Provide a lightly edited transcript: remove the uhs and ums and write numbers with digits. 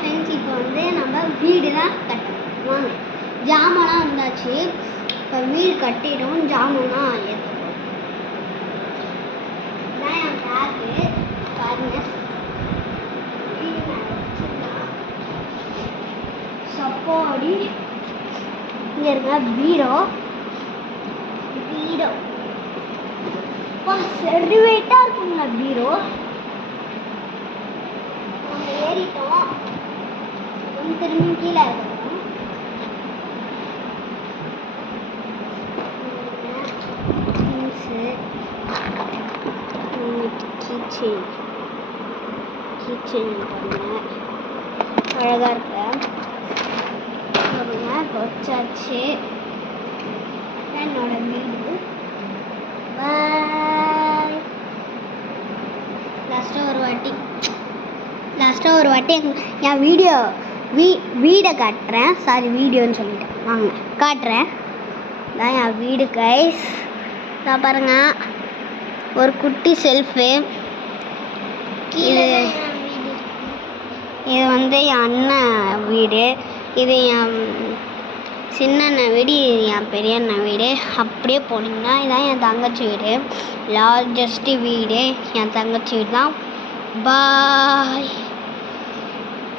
Friends, இப்போ வந்து நம்ம வீடு தான் கட்டணும். வாங்க, ஜாமான்லாம் வந்தாச்சு. இப்போ வீடு கட்டிடும், ஜாமான்லாம் ஏற்றணும். இதான் என் பேக்கு பாருங்க. சப்பாடி இங்கே இருக்க பீரோ சரி வெயிட்டாக இருக்குங்க பீரோ. நம்ம ஏறிட்டோம், திரும்பி கீழே இருக்கணும். கிச்சன் பாருங்க, அழகாக இருக்க பாருங்க. வச்சாச்சு என்னோட வீடு. பாய். லாஸ்ட்டாக ஒரு வாட்டி என் வீடை காட்டுறேன். சாரி, வீடியோன்னு சொல்லிட்டேன். வாங்க காட்டுறேன். இதான் என் வீடு கைஸ். இதான் பாருங்க, ஒரு குட்டி செல்ஃபு. இது வந்து என் அண்ணன் வீடு. இது என் சின்ன அண்ணன் வீடு, இது என் பெரிய அண்ணன் வீடு. அப்படியே போனீங்கன்னா இதான் என் தங்கச்சி வீடு. லார்ஜஸ்ட்டு வீடு என் தங்கச்சி வீடு தான். பாய்.